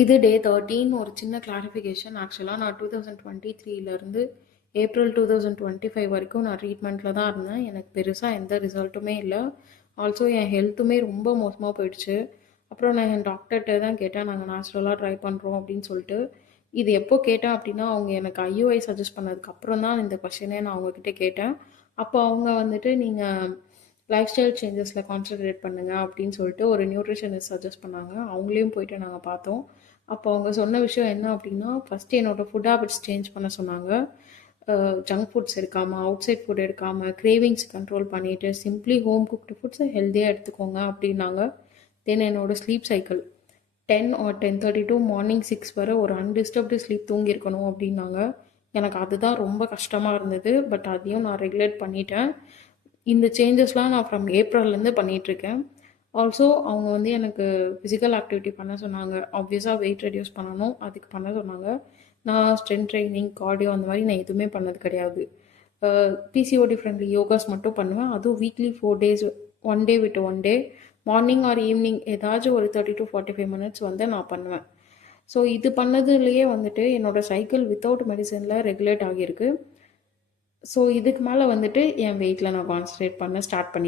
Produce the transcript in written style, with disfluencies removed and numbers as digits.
இது டே 13 ஒரு சின்ன கிளாரிஃபிகேஷன். ஆக்சுவலாக நான் 2023லேருந்து ஏப்ரல் 2025 வரைக்கும் நான் ட்ரீட்மெண்ட்டில் தான் இருந்தேன். எனக்கு பெருசாக எந்த ரிசல்ட்டுமே இல்லை. ஆல்சோ என் ஹெல்த்துமே ரொம்ப மோசமாக போயிடுச்சு. அப்புறம் நான் என் டாக்டர்கிட்ட தான் கேட்டேன், நாங்கள் நேச்சுரலாக ட்ரை பண்ணுறோம் அப்படின்னு சொல்லிட்டு. இது எப்போ கேட்டேன் அப்படின்னா, அவங்க எனக்கு ஐயுஐ சஜஸ்ட் பண்ணதுக்கு அப்புறம் தான் இந்த கொஷினே நான் அவங்கக்கிட்ட கேட்டேன். அப்போ அவங்க வந்துட்டு நீங்கள் லைஃப் ஸ்டைல் சேஞ்சஸில் கான்சன்ட்ரேட் பண்ணுங்க அப்படின்னு சொல்லிட்டு ஒரு நியூட்ரிஷனிஸ்ட் சஜஸ்ட் பண்ணாங்க. அவங்களையும் போயிட்டு நாங்கள் பார்த்தோம். அப்போ அவங்க சொன்ன விஷயம் என்ன அப்படின்னா, ஃபஸ்ட்டு என்னோடய ஃபுட் ஹேபிட்ஸ் சேஞ்ச் பண்ண சொன்னாங்க. ஜங்க் ஃபுட்ஸ் எடுக்காமல், அவுட் சைட் ஃபுட் எடுக்காமல், கிரேவிங்ஸ் கண்ட்ரோல் பண்ணிவிட்டு சிம்ப்ளி ஹோம் குக்டு ஃபுட்ஸை ஹெல்த்தியாக எடுத்துக்கோங்க அப்படின்னாங்க. தென் என்னோடய sleep cycle 10 or 10:30 to morning 6 வரை ஒரு அன்டிஸ்டர்ப்டு ஸ்லீப் தூங்கியிருக்கணும் அப்படின்னாங்க. எனக்கு அதுதான் ரொம்ப கஷ்டமாக இருந்தது. பட் அதையும் நான் ரெகுலேட் பண்ணிட்டேன். இந்த சேஞ்சஸ்லாம் நான் ஃப்ரம் ஏப்ரல்லேருந்து பண்ணிகிட்ருக்கேன். ஆல்சோ அவங்க வந்து எனக்கு ஃபிசிக்கல் ஆக்டிவிட்டி பண்ண சொன்னாங்க. ஆப்வியஸாக வெயிட் ரெடியூஸ் பண்ணணும், அதுக்கு பண்ண சொன்னாங்க. நான் ஸ்ட்ரென்த் ட்ரைனிங், கார்டியோ அந்த மாதிரி நான் எதுவுமே பண்ணது கிடையாது. பிசிஓடி ஃப்ரெண்ட்லி யோகாஸ் மட்டும் பண்ணுவேன். அதுவும் வீக்லி 4 days, 1 day விட்டு 1 day, மார்னிங் ஆர் ஈவினிங் ஏதாச்சும் ஒரு 30 to 45 minutes வந்து நான் பண்ணுவேன். ஸோ இது பண்ணதுலேயே வந்துட்டு என்னோடய சைக்கிள் வித்தவுட் மெடிசனில் ரெகுலேட் ஆகியிருக்கு. ஸோ இதுக்கு மேலே வந்துட்டு என் வெயிட்டில் நான் கான்சன்ட்ரேட் பண்ண ஸ்டார்ட் பண்ணியிருக்கேன்.